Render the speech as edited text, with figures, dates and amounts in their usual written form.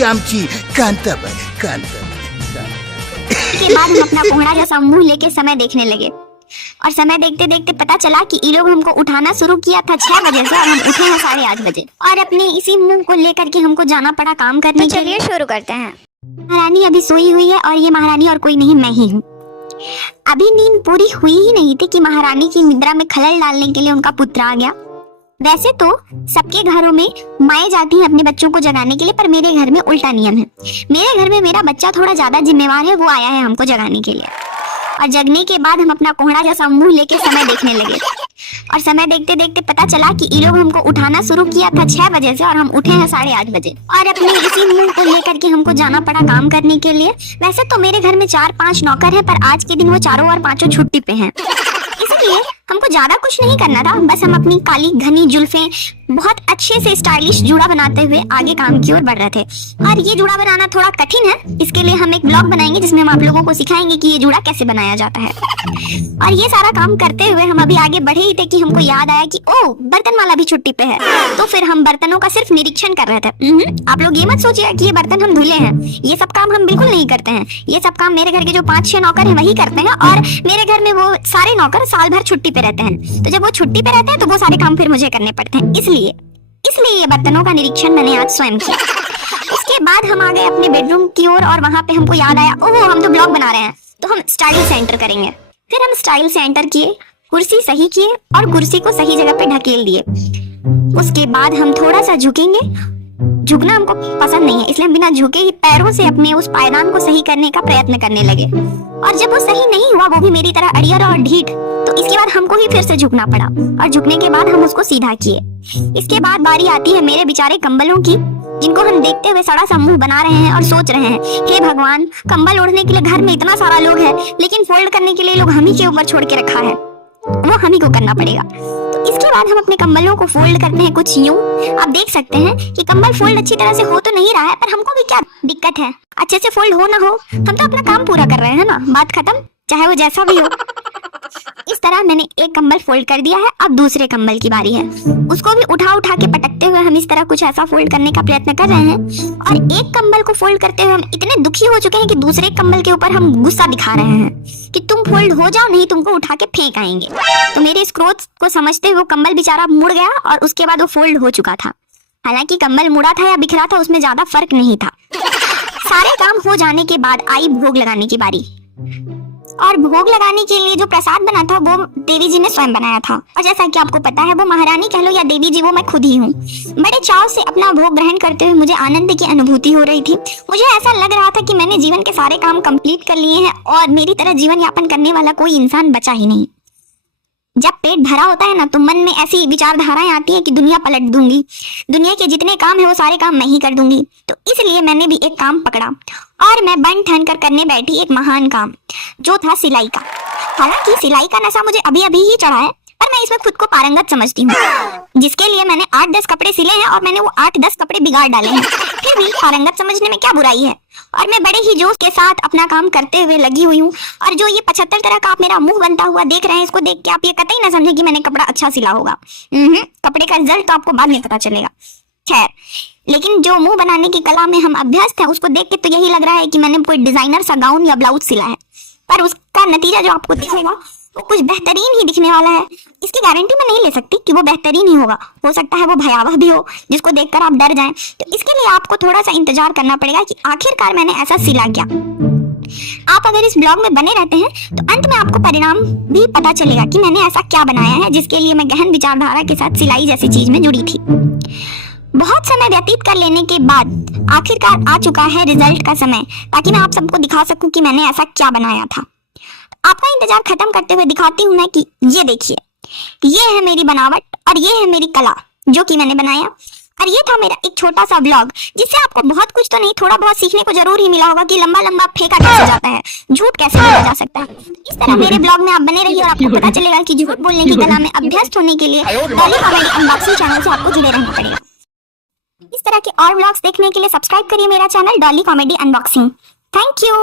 ही आमची कांताबाई के बाद हम अपना कोहड़ा जैसा मुंह लेके समय देखने लगे और समय देखते देखते पता चला कि ये लोग हमको उठाना शुरू किया था 6 बजे से और हम उठे हैं 8:30 बजे और अपने इसी मुंह को लेकर के हमको जाना पड़ा काम करने के लिए। शुरू करते हैं। महारानी अभी सोई हुई है और ये महारानी और कोई नहीं, मैं ही हूँ। अभी नींद पूरी हुई ही नहीं थी कि महारानी की निद्रा में खलल डालने के लिए उनका पुत्र आ गया। वैसे तो सबके घरों में माएं जाती हैं अपने बच्चों को जगाने के लिए, पर मेरे घर में उल्टा नियम है। मेरे घर में मेरा बच्चा थोड़ा ज्यादा जिम्मेवार है, वो आया है हमको जगाने के लिए। और जगने के बाद हम अपना कोहड़ा जैसा मुंह लेके समय देखने लगे और समय देखते देखते पता चला कि ये लोग हमको उठाना शुरू किया था 6 बजे से और हम उठे हैं 8:30 बजे और अपने इसी मुंह को लेकर के हमको जाना पड़ा काम करने के लिए। वैसे तो मेरे घर में 4-5 नौकर हैं, पर आज के दिन वो चारों और पांचों छुट्टी पे हैं, इसलिए हमको ज्यादा कुछ नहीं करना था। बस हम अपनी काली घनी जुल्फें बहुत अच्छे से स्टाइलिश जूड़ा बनाते हुए आगे काम की ओर बढ़ रहे थे। और ये जूड़ा बनाना थोड़ा कठिन है, इसके लिए हम एक ब्लॉग बनाएंगे जिसमें हम आप लोगों को सिखाएंगे कि ये जूड़ा कैसे बनाया जाता है। और ये सारा काम करते हुए हम अभी आगे बढ़े ही थे कि हमको याद आया कि ओ बर्तन वाला भी छुट्टी पे है। तो फिर हम बर्तनों का सिर्फ निरीक्षण कर रहे थे। आप लोग ये मत सोचिए कि ये बर्तन हम धुले हैं, ये सब काम हम बिल्कुल नहीं करते हैं। ये सब काम मेरे घर के जो 5-6 नौकर हैं वही करते हैं और मेरे घर में वो सारे नौकर साल भर छुट्टी पे रहते हैं। तो जब वो छुट्टी पे रहते हैं तो वो सारे काम फिर मुझे करने पड़ते हैं, इसलिए ये बर्तनों का निरीक्षण मैंने आज स्वयं किया। उसके बाद हम आ गए अपने बेडरूम की ओर और वहां पे हमको याद आया, ओह हम तो ब्लॉग बना रहे हैं, तो हम स्टाइल से एंटर करेंगे। फिर हम स्टाइल से एंटर किए, कुर्सी सही किए और कुर्सी को सही जगह पे ढकेल दिए। उसके बाद हम थोड़ा सा झुकेंगे, झुकना हमको पसंद नहीं है, इसलिए हम बिना झुके ही पैरों से अपने उस पायदान को सही करने का प्रयत्न करने लगे। और जब वो सही नहीं हुआ, वो भी मेरी तरह अड़ियल और ढीठ, तो इसके बाद हमको ही फिर से झुकना पड़ा और झुकने के बाद हम उसको सीधा किए। इसके बाद बारी आती है मेरे बेचारे कंबलों की, जिनको हम देखते हुए सड़ा सा मुंह बना रहे हैं और सोच रहे हैं, हे भगवान, कंबल ओढ़ने के लिए घर में इतना सारा लोग है, लेकिन फोल्ड करने के लिए लोग हम ही के ऊपर छोड़ के रखा है, वो हम ही को करना पड़ेगा। तो इसके बाद हम अपने कंबलों को फोल्ड करते हैं कुछ यूं। आप देख सकते हैं कि कंबल फोल्ड अच्छी तरह से हो तो नहीं रहा है, पर हमको भी क्या दिक्कत है, अच्छे से फोल्ड हो ना हो, हम तो अपना काम पूरा कर रहे हैं ना, बात खत्म, चाहे वो जैसा भी हो। इस तरह मैंने एक कंबल फोल्ड कर दिया है, अब दूसरे कंबल की बारी है। उसको भी उठा के पटकते हुए हम इस तरह कुछ ऐसा फोल्ड करने का प्रयत्न कर रहे हैं और एक कंबल को फोल्ड करते हुए हम इतने दुखी हो चुके हैं कि दूसरे कंबल के ऊपर हम गुस्सा दिखा रहे हैं कि तुम फोल्ड हो जाओ, नहीं तुमको उठा के फेंक आएंगे। तो मेरे इस क्रोध को समझते हुए वो कंबल बेचारा मुड़ गया और उसके बाद वो फोल्ड हो चुका था। हालांकि कंबल मुड़ा था या बिखरा था उसमें ज्यादा फर्क नहीं था। सारे काम हो जाने के बाद आई भोग लगाने की बारी और भोग लगाने के लिए जो प्रसाद बना था वो देवी जी ने स्वयं बनाया था और जैसा कि आपको पता है वो महारानी कह लो या देवी जी, वो मैं खुद ही हूँ। बड़े चाव से अपना भोग ग्रहण करते हुए मुझे आनंद की अनुभूति हो रही थी। मुझे ऐसा लग रहा था कि मैंने जीवन के सारे काम कंप्लीट कर लिए हैं और मेरी तरह जीवन यापन करने वाला कोई इंसान बचा ही नहीं। जब पेट भरा होता है ना, तो मन में ऐसी विचारधाराएं आती है कि दुनिया पलट दूंगी, दुनिया के जितने काम है वो सारे काम मैं ही कर दूंगी। तो इसलिए मैंने भी एक काम पकड़ा और मैं बन ठन कर करने बैठी एक महान काम, जो था सिलाई का। हालांकि सिलाई का नशा मुझे अभी ही चढ़ा है, पर मैं इसमें खुद को पारंगत समझती हूँ, जिसके लिए मैंने 8-10 कपड़े सिले हैं और मैंने वो 8-10 कपड़े बिगाड़ डाले हैं। फिर भी पारंगत समझने में क्या बुराई है और मैं बड़े ही जोश के साथ अपना काम करते हुए लगी हुई हूँ। और जो ये 75 तरह का आप मेरा मुंह बनता हुआ देख रहे हैं, इसको देख के आप ये कतई ना समझे कि मैंने कपड़ा अच्छा सिला होगा। कपड़े का रिजल्ट तो आपको बाद में पता चलेगा। खैर, लेकिन जो मुंह बनाने की कला में हम अभ्यस्त हैं, उसको देख के तो यही लग रहा है कि मैंने कोई डिजाइनर सा गाउन या ब्लाउज सिला है, पर उसका नतीजा जो आपको दिखेगा वो कुछ बेहतरीन ही दिखने वाला है। इसकी गारंटी मैं नहीं ले सकती कि वो बेहतरीन ही होगा, हो सकता है वो भयावह भी हो जिसको देखकर आप डर जाएं। तो इसके लिए आपको थोड़ा सा इंतजार करना पड़ेगा कि आखिरकार मैंने ऐसा सिला क्या। आप अगर इस ब्लॉग में बने रहते हैं तो अंत में आपको परिणाम भी पता चलेगा कि मैंने ऐसा क्या बनाया है जिसके लिए मैं गहन विचारधारा के साथ सिलाई जैसी चीज में जुड़ी थी। बहुत समय व्यतीत कर लेने के बाद आखिरकार आ चुका है रिजल्ट का समय, ताकि मैं आप सबको दिखा सकूं कि मैंने ऐसा क्या बनाया था। आपका इंतजार खत्म करते हुए दिखाती हूँ मैं कि ये देखिए, ये है मेरी बनावट और ये है मेरी कला जो कि मैंने बनाया। और ये था मेरा एक छोटा सा ब्लॉग, जिससे आपको बहुत कुछ तो नहीं, थोड़ा बहुत सीखने को जरूर ही मिला होगा कि लंबा लंबा फेंका कैसे जाता है, झूठ कैसे बोला जा सकता है। इस तरह मेरे ब्लॉग में आप बने रहिए और आपको पता चलेगा कि झूठ बोलने की कला में अभ्यस्त होने के लिए डॉली कॉमेडी अनबॉक्सिंग चैनल से आपको जुड़े रहना पड़ेगा। इस तरह के और ब्लॉग्स देखने के लिए सब्सक्राइब करिए मेरा channel Dolly comedy unboxing. Thank you.